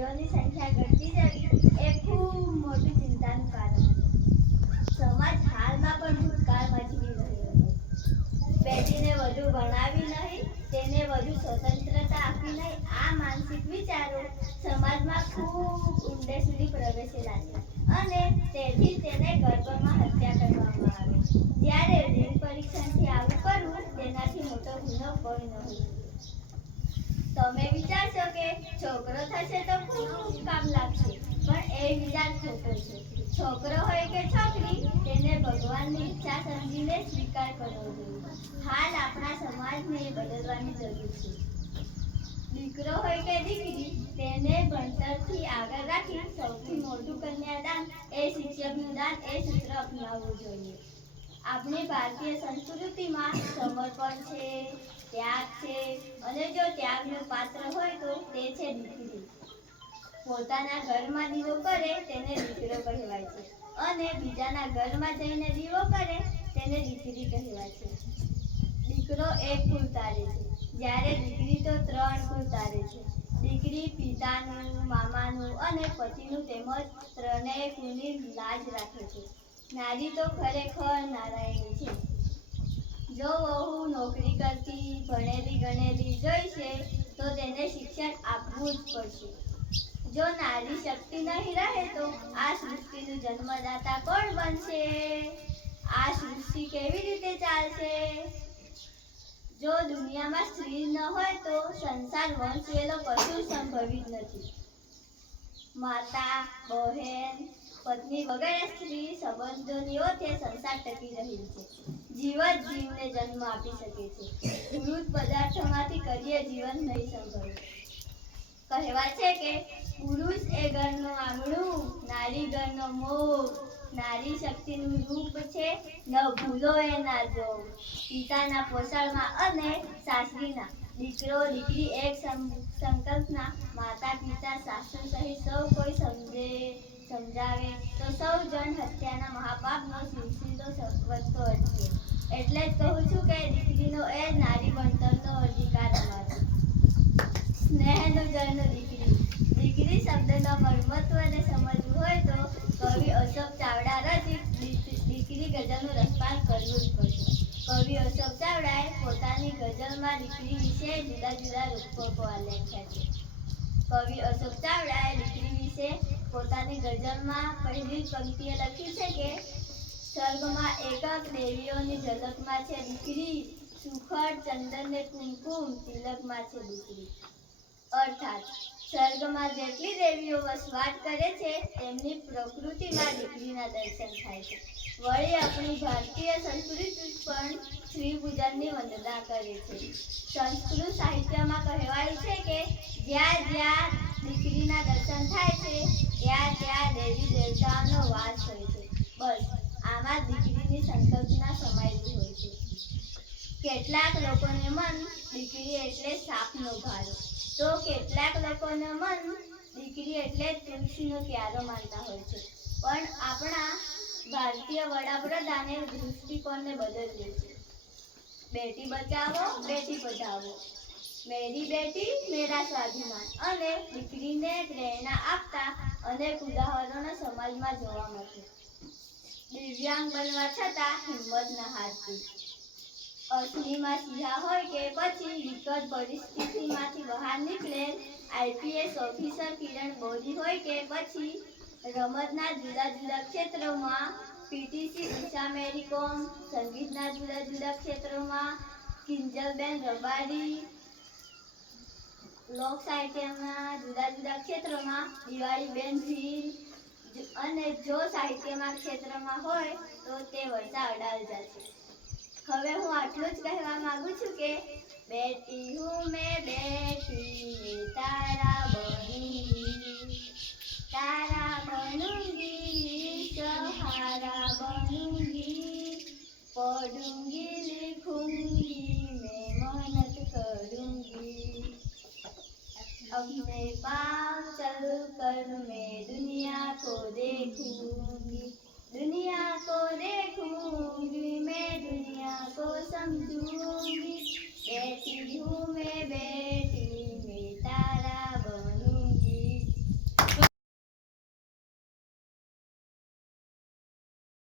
બેટીઓની સંખ્યા ઘટતી જવી એ ખૂબ મોટી ચિંતાનું કારણ છે સમાજ હાલમાં પણ ભૂતકાળ મચવી રહ્યો છે. બેટીને વધુ ભણાવી નહીં, તેને વધુ સ્વતંત્રતા આપી નહીં, આ માનસિક વિચારો સમાજમાં ખૂબ ઊંડે સુધી પ્રવેશેલા છે અને તેથી તેને ગર્ભમાં હત્યા કરવામાં આવે જ્યારે લિંગ પરીક્ષણથી આવું કરવું તેનાથી મોટો ગુનો કોઈ ન હોય. તમે વિચારશો કે છોકરો થશે તો ખૂબ કામ લાગશે. પણ એ વિચાર ખોટો છે છોકરો હોય કે છોકરી, તેને ભગવાનની ઈચ્છા સમજીને સ્વીકાર કરવો જોઈએ. હાલ આપણા સમાજને બદલવાની જરૂર છે. દીકરો હોય કે દીકરી, તેને ભણતરથી આગળ રાખી સૌથી મોટું કન્યાદાન એ શિક્ષકનું દાન, એ સૂત્ર અપનાવવું જોઈએ. આપણી ભારતીય સંસ્કૃતિમાં સમર્પણ છે, ત્યાગ છે અને જો ત્યાગનું પાત્ર હોય તો તે છે દીકરી પોતાના ઘરમાં દીવો કરે તેને દીકરો કહેવાય છે અને બીજાના ઘરમાં જઈને દીવો કરે તેને દીકરી કહેવાય છે. દીકરો એક કુલ તારે છે. જ્યારે દીકરી તો ત્રણ કુલ તારે છે. દીકરી પિતાનું, મામાનું અને પતિનું તેમજ ત્રણેય કુળની લાજ રાખે છે. નારી તો ખરેખર નારાયણી છે. જો વહુ નોકરી કરતી, ભણેલી ગણેલી જોઈશે તો તેને શિક્ષણ આપવું જ પડશે. જો નારી શક્તિ નહીં રહે, તો આ સૃષ્ટિનું જન્મદાતા કોણ બનશે? આ સૃષ્ટિ કેવી રીતે ચાલશે? જો દુનિયામાં સ્ત્રી ન હોય, તો સંસાર વંશવેલો કશું સંભવિત નથી. માતા, બહેન પત્ની વગર સ્ત્રી સંબંધોની ઓથે સંસાર ટકી રહેલ છે. જીવ જ જીવને જન્મ આપી શકે છે. મૃત પદાર્થોમાંથી કદીય જીવન નહીં સંભવે કહેવાય છે કે પુરુષ એ ઘરનું આંગણું, નારી ઘરનો મોહ નારી શક્તિનું રૂપ છે. ન ભૂલો એ ના જો પિતાના પોષણમાં અને સાસરીના. દીકરો, દીકરી એક સંકલ્પના. માતા પિતા સાસુ સહિત સૌ કોઈ સમજે. સમજાવે તો સૌ જણ હત્યાના મહાપાપનો સિલસિલો વધતો અટકે. એટલે જ કહું છું કે દીકરીનો એ નારી ભણતરનો અધિકાર અમારો. સ્નેહનો જન્મ દીકરી. દીકરી શબ્દનો મર્મત્વને સમજવું હોય તો કવિ અશોક ચાવડા રચિત દીકરી ગઝલનું રસપાન કરવું જ પડશે. કવિ અશોક ચાવડાએ પોતાની ગઝલમાં દીકરી વિશે જુદા જુદા રૂપકો આલેખ્યા છે. કવિ અશોક ચાવડાએ દીકરી વિશે પોતાની ગઝલમાં પહેલી પંક્તિએ લખ્યું છે કે, સ્વર્ગમાં એકક દેવીઓની ઝલકમાં છે દીકરી સુખડ ચંદન ને કુમકુમ તિલકમાં છે દીકરી. અર્થાત, સ્વર્ગમાં જેટલી દેવીઓ વસવાટ કરે છે, તેમની પ્રકૃતિમાં દીકરીના દર્શન થાય છે. વળી આપણી ભારતીય સંસ્કૃતિ પણ શ્રી પૂજનની વંદના કરે છે. સંસ્કૃત સાહિત્યમાં કહેવાયું છે કે, જ્યાં જ્યાં દીકરીના દર્શન થાય છે, ત્યાં ત્યાં દેવી દેવતાઓનો વાસ હોય છે. બસ, આમાં દીકરીની સંકલ્પના સમાયેલી હોય છે. કેટલાક લોકોને મન દીકરી એટલે સાપનો ભારો. તો કેટલાક લોકોને મન દીકરી એટલે તુલસીનો ક્યારો માનતા હોય છે. પણ આપણા ભારતીય વડાપ્રધાને દૃષ્ટિકોણને બદલ્યું છે. બેટી બચાવો, બેટી પઢાવો. મેરી બેટી, મેરા સ્વાભિમાન. અને દીકરીને પ્રેરણા આપતા અનેક ઉદાહરણો સમાજમાં જોવા મળશે. દિવ્યાંગ બનવા છતાં હિંમત ન હારતી. અગ્નિમાં સીધા હોય કે પછી વિકટ પરિસ્થિતિમાંથી બહાર નીકળેલ આઈપીએસ ઓફિસર કિરણ બોરી હોય કે પછી રમતના જુદા જુદા ક્ષેત્રોમાં, પીટીસી ઉષા મેરી કોમ, સંગીતના જુદા જુદા ક્ષેત્રોમાં, કિંજલબેન રબારી લોક સાહિત્યમાં, જુદા જુદા ક્ષેત્રોમાં, દિવાળી બેન અને જો સાહિત્યમાં ક્ષેત્રમાં હોય, તો તે વર્ષા અડાલજા છે હવે હું આટલું જ કહેવા માંગુ છું કે, બેટી હું મેં બેટી તારા બની તારા बनूंगी सहारा बनूंगी પડુંગી मैं दुनिया को देखूंगी दुनिया को देखूंगी मैं दुनिया को समझूंगी कहती हूँ मैं